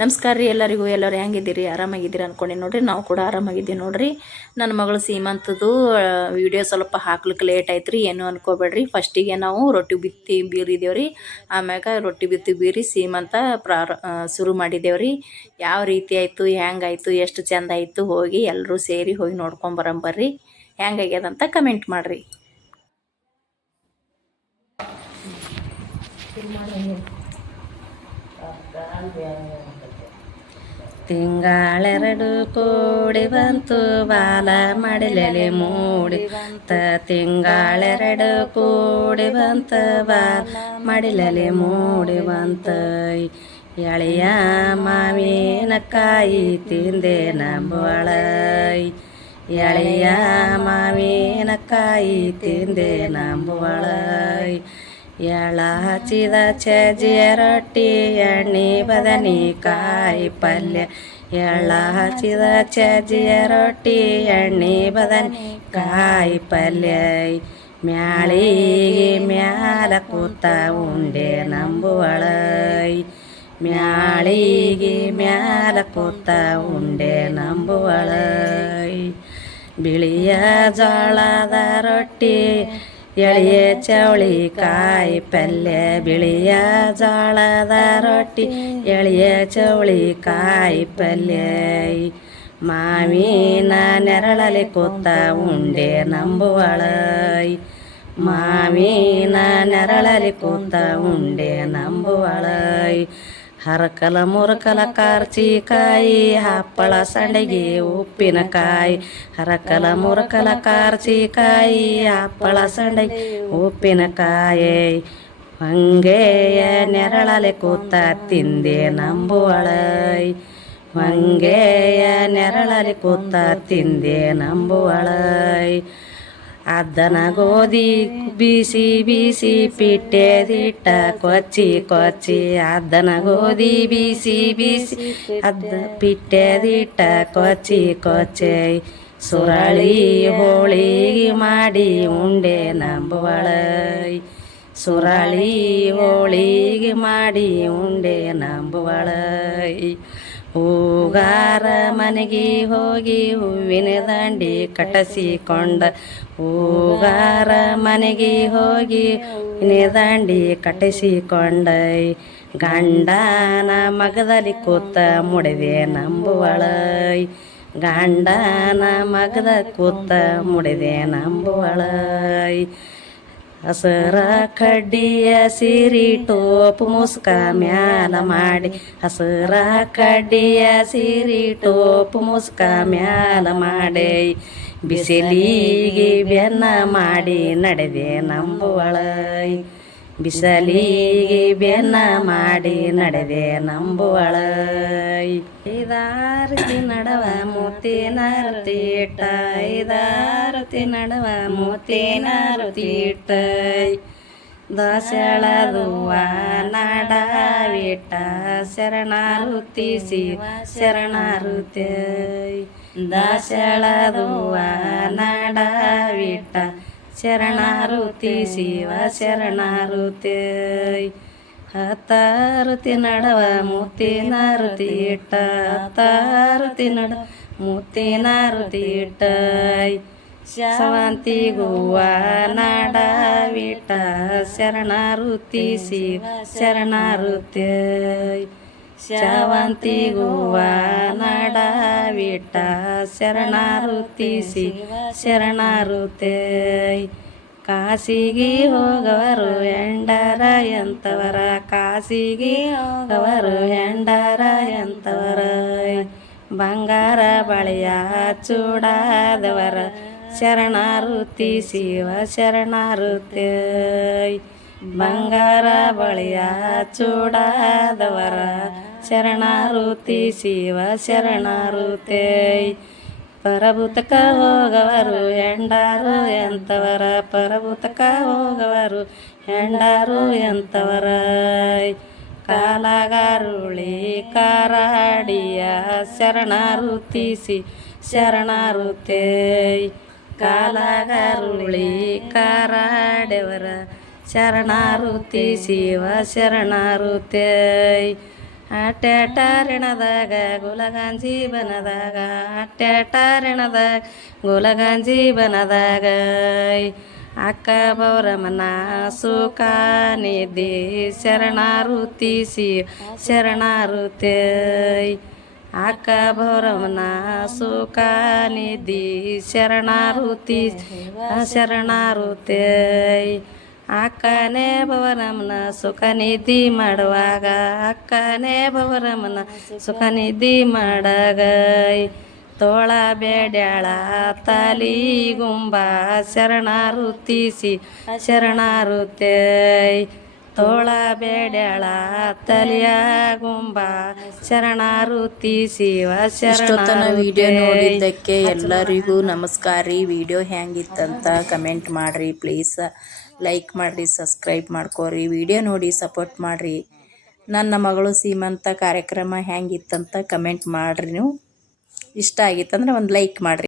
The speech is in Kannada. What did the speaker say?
ನಮಸ್ಕಾರ ರೀ ಎಲ್ಲರಿಗೂ, ಎಲ್ಲರೂ ಹೆಂಗಿದ್ದೀರಿ? ಆರಾಮಾಗಿದ್ದೀರಿ ಅನ್ಕೊಂಡೆ. ನೋಡಿರಿ, ನಾವು ಕೂಡ ಆರಾಮಾಗಿದ್ದೀವಿ ನೋಡಿರಿ. ನನ್ನ ಮಗಳು ಸೀಮಂತದ್ದು ವಿಡಿಯೋ ಸ್ವಲ್ಪ ಹಾಕ್ಲಿಕ್ಕೆ ಲೇಟ್ ಆಯ್ತು ರೀ ಏನು ಅನ್ಕೋಬೇಡ್ರಿ. ಫಸ್ಟಿಗೆ ನಾವು ರೊಟ್ಟಿ ಬಿತ್ತಿ ಬೀರಿದೇವ್ರಿ. ಆಮ್ಯಾಗ ರೊಟ್ಟಿ ಬಿತ್ತಿ ಬೀರಿ ಸೀಮಂತ ಪ್ರಾರ ಶುರು ಮಾಡಿದ್ದೇವೆ ರೀ ಯಾವ ರೀತಿ ಆಯಿತು ಹೆಂಗಾಯಿತು ಎಷ್ಟು ಚಂದ ಆಯಿತು, ಹೋಗಿ ಎಲ್ಲರೂ ಸೇರಿ ಹೋಗಿ ನೋಡ್ಕೊಂಬರಂಬರ್ರಿ ಹೆಂಗಾಗ್ಯದಂತ ಕಮೆಂಟ್ ಮಾಡಿರಿ. ತಿಂಗಳೆರಡು ಕೋಡಿ ಬಂತು ಬಾಲ ಮಡಿಲಲ್ಲಿ ಮೂಡಿ ಬಂತ ತಿಂಗಳೆರಡು ಕೋಡಿ ಬಂತ ಬಾಲ ಮಡಿಲಲ್ಲಿ ಮೂಡಿ ಬಂತ ಎಳೆಯ ಮಾವಿನಕಾಯಿ ತಿಂದೆ ನಂಬುವಳೈ ಎಳೆಯ ಮಾವಿನಕಾಯಿ ತಿಂದೆ ನಂಬುವಳೈ ಎಳ ಹಚ್ಚಿದ ಚಜಿಯ ರೊಟ್ಟಿ ಎಣ್ಣೆ ಬದನೆಕಾಯಿ ಪಲ್ಯ ಎಳ್ಳ ಹಚ್ಚಿದ ಚಜಿಯ ರೊಟ್ಟಿ ಎಣ್ಣೆ ಬದನೆಕಾಯಿ ಪಲ್ಯ ಮ್ಯಾಳಿಗೆ ಮ್ಯಾಲ ಕೂತ ಉಂಡೆ ನಂಬುವಳೈ ಮ್ಯಾಳಿಗೆ ಮ್ಯಾಲ ಕೂತ ಉಂಡೆ ನಂಬುವಳೈ ಬಿಳಿಯ ಜೋಳದ ರೊಟ್ಟಿ ಎಳೆಯ ಚವಳಿ ಕಾಯಿ ಪಲ್ಯ ಬಿಳಿಯ ಜೋಳದ ರೊಟ್ಟಿ ಎಳೆಯ ಚವಳಿ ಕಾಯಿ ಪಲ್ಯ ಮಾವಿನ ನೆರಳಲ್ಲಿ ಕೂತ ಉಂಡೆ ನಂಬುವಳೈ ಮಾವಿನ ನೆರಳಲ್ಲಿ ಕೂತ ಉಂಡೆ ನಂಬುವಳೈ ಹರಕಲ ಮುರಕಲ ಕಾರ್ಚಿಕಾಯಿ ಹಪ್ಪಳ ಸಂಡಿಗೆ ಉಪ್ಪಿನಕಾಯಿ. ಹರಕಲ ಮುರಕಲ ಕಾರ್ಚಿಕಾಯಿ ಹಪ್ಪಳ ಸಂಡಿಗೆ ಉಪ್ಪಿನಕಾಯಿ. ಹಂಗೆಯ ನೆರಳಲೆ ಕೂತ ತಿಂದೆ ನಂಬುವಳೈ. ಹಂಗೆಯ ನೆರಳಲೆ ಕೂತ ತಿಂದೆ ನಂಬುವಳೈ. ಅದ್ದನ ಗೋಧಿ ಬೀಸಿ ಬೀಸಿ ಪಿಟ್ಟೆದಿಟ್ಟ ಕೊಚ್ಚಿ ಕೊಚ್ಚಿ ಅದ್ದನ ಗೋಧಿ ಬೀಸಿ ಬೀಸಿ ಅದ್ದ ಪಿಟ್ಟೆದಿಟ್ಟ ಕೊಚ್ಚಿ ಕೊಚ್ಚಿ ಸುರಳಿ ಹೋಳಿಗೆ ಮಾಡಿ ಉಂಡೆ ನಂಬುವಳೈ ಸುರಳಿ ಹೋಳಿಗೆ ಮಾಡಿ ಉಂಡೆ ನಂಬುವಳೈ ಹೂಗಾರ ಮನೆಗೆ ಹೋಗಿ ಹೂವಿನ ದಂಡಿ ಕಟ್ಟಿಸಿಕೊಂಡ. ಹೂಗಾರ ಮನೆಗೆ ಹೋಗಿ ಹೂವಿನ ದಂಡಿ ಕಟ್ಟಿಸಿಕೊಂಡೈ. ಗಂಡನ ಮಗದಲ್ಲಿ ಕೂತ ಮುಡಿದೆ ನಂಬುವಳ. ಗಂಡನ ಮಗದ ಕೂತ ಮುಡಿದೆ ನಂಬುವಳೈ. ಹಸರ ಕಡ್ಡಿಯ ಸಿರಿ ಟೋಪ್ ಮುಸ್ಕ ಮ್ಯಾಲ ಮಾಡಿ. ಹಸರ ಕಡ್ಡಿಯ ಸಿರಿ ಟೋಪ್ ಮುಸ್ಕ ಮ್ಯಾಲ ಮಾಡಿ. ಬಿಸಿಲಿಗೆ ಬೆನ್ನ ಮಾಡಿ ನಡೆದೆ ನಂಬುವಳೈ. ಬಿಸಲಿಗೆ ಬೆನ್ನ ಮಾಡಿ ನಡೆದೆ ನಂಬುವಳ. ಐದಾರತಿ ನಡವ ಮೂತಿನ ತೀಟ ಐದಾರತಿ ನಡವ ಮೂತಿನ ತೀಟ ದಾಸಳದುವ ನಾಡವಿಟ್ಟ. ಶರಣಾರುತಿಸಿ ಶರಣಾರುತ್ಯ. ಶರಣಾರುತಿ ದಾಸಳದುವ ನಾಡವಿಟ್ಟ. ಶರಣಾರುತಿ ಶಿವ ಶರಣಾರುತಿ. ಹತ್ತಾರುತಿ ನಡವ ಮುತ್ತಿನಾರುತಿ ಇಟ್ಟ. ಹತ್ತಾರುತಿ ನಡ ಮುತ್ತಿನಾರುತಿ ಇಟ್ಟ. ಶವಂತಿ ಗೋವ ನಾಡವಿಟ್ಟ ಶರಣಾರುತಿ ಶಿವ ಶರಣಾರುತಿ. ಶವಂತಿ ನಡವಿಟ್ಟ ಶರಣಾರುತಿಸಿ ಶರಣಾರುತಿ ಶರಣ ಶರಣಾರುತಿ ಕಾಸಿಗೆ ಹೋಗವರು ಎಂಡರ ಎಂತವರ? ಕಾಸಿಗೆ ಹೋಗವರು ಎಂಡರ ಎಂತವರ? ಬಂಗಾರ ಬಳಿಯ ಚೂಡಾದವರ? ಶರಣಾರುತಿ ಶಿವ ಶರಣಾರುತಿ ಬಂಗಾರ ಬಳಿಯ ಚೂಡಾದವರ? ಶರಣಾರುತಿ ಶಿವ ಶರಣಾರುತೇ. ಪರಭೂತಕ ಹೋಗವರು ಹೆಂಡಾರು ಎಂತವರ? ಪರಭೂತಕ ಹೋಗವರು ಹೆಂಡಾರು ಎಂತವರ? ಕಾಲಗಾರುಳಿ ಕಾರಾಡಿಯ ಶರಣಾರುತಿಸಿ ಶರಣಾರುತೇಯ್ ಕಾಲಗಾರುಳಿ ಕಾರಾಡೆವರ ಶರಣಾರುತಿ ಶಿವ ಶರಣಾರುತೆ. ಅಟ್ಯಾಟಾರಣದಾಗ ಗುಲಗಾಂಜಿ ಬನದಾಗ ಅಟ್ಯಾಟಾರಣದಾಗ ಗುಲಗಾಂಜಿ ಬನದಾಗ. ಅಕ್ಕ ಬೌರಮನ ಸುಖ ನಿಧಿ ಶರಣಾರುತಿ ಸಿ, ಶರಣಾರುತಿ. ಅಕ್ಕ ಭೌರಮನ ಸುಖ ನಿಧಿ ಶರಣಾರುತಿ ಶರಣಾರುತಿ. ಅಕ್ಕನೇ ಭವರಮನ ಸುಖ ನಿಧಿ ಮಾಡುವಾಗ, ಅಕ್ಕನೇ ಭವರಮನ ಸುಖ ನಿಧಿ ಮಾಡಾಗ. ತೋಳ ಬೇಡ್ಯಾಳ, ತಲಿ ಗುಂಬ ಶರಣಾರುತಿಸಿ, ಶರಣಾರುತೆ. ತೋಳ ಬೇಡಳ ತಲಿಯ ಗುಂಬ ಶರಣಾರುತಿ ಶಿವ ಶರಣ ವಿಡಿಯೋ ನೋಡಿದ್ದಕ್ಕೆ ಎಲ್ಲರಿಗೂ ನಮಸ್ಕಾರ ರೀ. ವಿಡಿಯೋ ಹೆಂಗಿತ್ತಂತ ಕಮೆಂಟ್ ಮಾಡಿರಿ ಪ್ಲೀಸ್ ಲೈಕ್ ಮಾಡಿರಿ ಸಬ್ಸ್ಕ್ರೈಬ್ ಮಾಡ್ಕೋರಿ. ವಿಡಿಯೋ ನೋಡಿ ಸಪೋರ್ಟ್ ಮಾಡಿರಿ. ನನ್ನ ಮಗಳು ಸೀಮಂತ ಕಾರ್ಯಕ್ರಮ ಹೆಂಗಿತ್ತಂತ ಕಮೆಂಟ್ ಮಾಡಿರಿ ನೀವು. ಇಷ್ಟ ಆಗಿತ್ತಂದ್ರೆ ಒಂದು ಲೈಕ್ ಮಾಡಿರಿ.